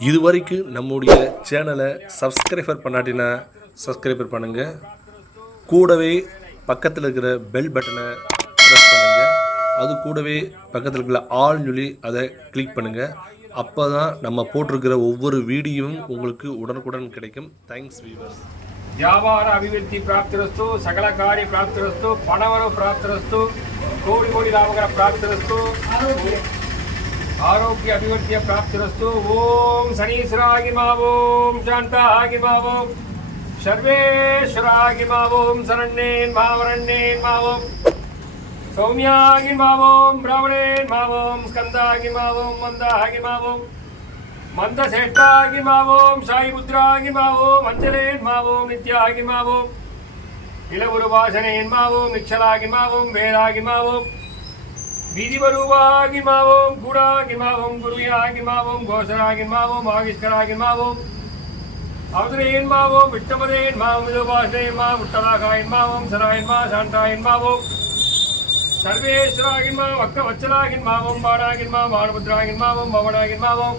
இது வரைக்கும் நம்முடைய சேனலை சப்ஸ்கிரைபர் பண்ணாட்டினா சப்ஸ்கிரைபர் பண்ணுங்கள் கூடவே பக்கத்தில் இருக்கிற பெல் பட்டனை ப்ரெஸ் பண்ணுங்கள் அது கூடவே பக்கத்தில் இருக்கிற ஆள்னு சொல்லி அதை கிளிக் பண்ணுங்கள் அப்போ தான் நம்ம போட்டிருக்கிற ஒவ்வொரு வீடியோவும் உங்களுக்கு உடனுக்குடன் கிடைக்கும். தேங்க்ஸ் வீவர்ஸ் வியாபார அபிவிருத்தி பிராப்திரஸ்து சகல காரிய பிராப்திரஸ்து பணவரவு பிராப்திரஸ்து கோடி கோடி லாபகர பிராப்திரஸ்து ఆరోగ్య అభివృద్ధి ప్రాప్తిరస్తు. ఓం శనీశ్వరాగి మా ఓం శాంతాగి మా ఓం సర్వేశ్వరాగి మా ఓం శరణ్యేన్ భావరణ్యేన్ మా ఓం సౌమ్యాగి మా ఓం బ్రాహ్మణేన్ మా ఓం స్కందాగి మా ఓం మందాగి మా ఓం మందశ్రేష్టాగి మా ఓం సాయిపుత్రాగి మా ఓం అంజలేన్ మా ఓం నిత్యాగి మా ఓం ఇలవురు భాషనేన్ మా ఓం నిక్షలాగి మా ఓం వేదాగి మా ఓం வீதிபருவாகி மாவோம் கூடாகி மாவோம் குருவியாகி மாவோம் கோசராகி மாவோம் ஆகிஸ்கராகி மாவோம் அவதுரையின் மாவோம் விட்டமதேன் மாவோம் இதுபாசேன் மா முட்டராகாயின் மாவோம் சராயின் மா சாண்டாயின் மாவோம் சர்வேஸ்வராகின் மாவோம் அக்க வச்சலாகின் மாவோம் பாடாகின் மாவோம் ஆனபுத்ராகின் மாவோம் பவனாகின் மாவோம்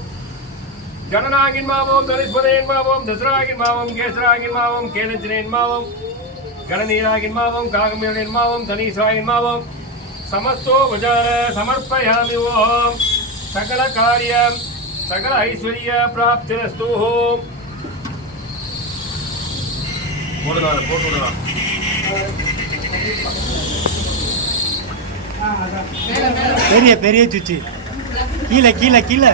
ஜனநாயகின் மாவோம் தனுஷ்பதேன் மாவோம் தசராகின் மாவோம் கேசராகின் மாவோம் கேலஞ்சனேன் மாவோம் கணநீராகின் மாவோம் காகமேலின் மாவோம் தனீஸ்வராகின் மாவோம் समस्तो समस्तोपचार समर्पयामि ओम। सकल कार्य सकल ऐश्वर्यप्राप्तिरस्तु போடுதான் போட்டுவிடலாம் பெரிய பெரிய சுச்சி. கீழே கீழே கீழே.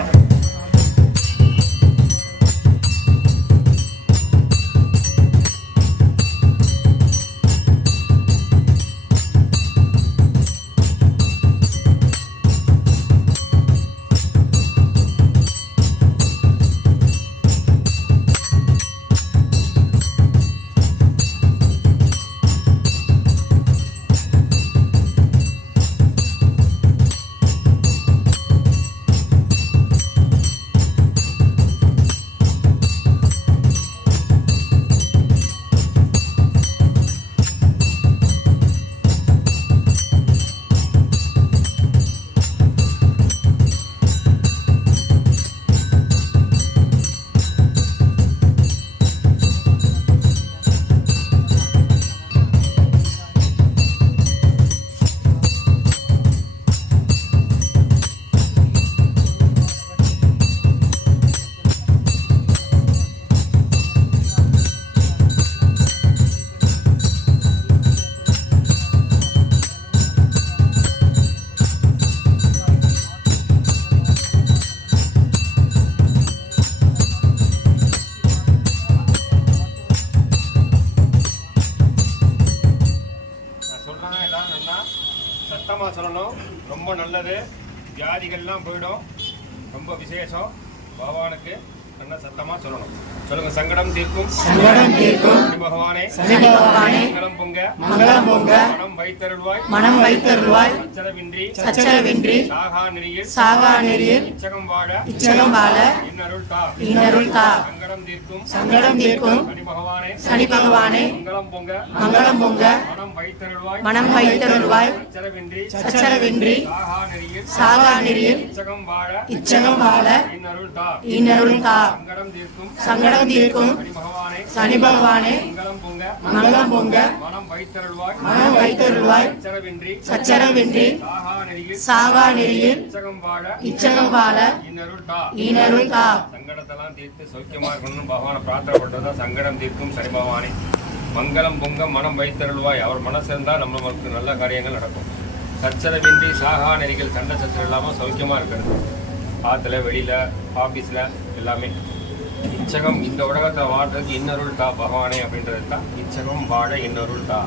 சொல்லணும். ரொம்ப நல்லது. வியாதிகள்லாம் போயிடும். ரொம்ப விசேஷம். பகவானுக்கு. நல்லா சத்தமா சொல்லணும். சொல்லுங்க சங்கடம் தீர்க்கும். சங்கடம் தீர்க்கும். சனி பகவானே. சனி பகவானே. மங்களம் பொங்க. மங்களம் பொங்க. மனம் வைத்தருள்வாய். மனம் வைத்தருள்வாய். அச்சரவின்றி சச்சரவின்றி. சாகா நெறியில். சாகா நெறியில். இச்சகம் வாழ. இச்சகம் வாழ. இன்னருள் தா. இன்னருள் தா. சங்கடம் தீர்க்கும். சங்கடம் தீர்க்கும். சனி பகவானே. சனி பகவானே. மங்களம் பொங்க. மங்களம் பொங்க. மனம் வைத்தருள்வாய். மனம் வைத்தருள்வாய். அச்சரவின்றி சச்சரவின்றி. சாகா நெறியில். சாகா நெறியில். இச்சகம் வாழ. இச்சகம் வாழ. இன்னருள் தா. இன்னருள் தா. சங்கடம் தீர்க்கும். சனி பகவானே. மங்களம் பொங்க. மனம் வைத்தருள்வாய். சச்சரவின்றி. சாகா நெறியில். சாகா நெறியில். இச்சகம் வாழ. இன்னருள் தா. சங்கடத்தெல்லாம் தீர்த்து சௌக்கியமா இருக்கணும்னு பகவானை பிரார்த்தனை சங்கடம் தீர்க்கும் சனி பகவானே. மங்களம் பொங்க மனம் வைத்தருள்வாய். அவர் மனசு இருந்தால் நம்மளுக்கு நல்ல காரியங்கள் நடக்கும். சச்சரவின்றி சாகா நெறிகள் சண்டை சச்சரம் இல்லாமல் சௌக்கியமா இருக்கிறது. ஆற்றுல வெளியில் ஆஃபீஸில் எல்லாமே. இச்சகம் இந்த உலகத்தை வாழ்றதுக்கு இன்னருள் தா பகவானே அப்படின்றது தான் இச்சகம் வாழ இன்னொருள் தா.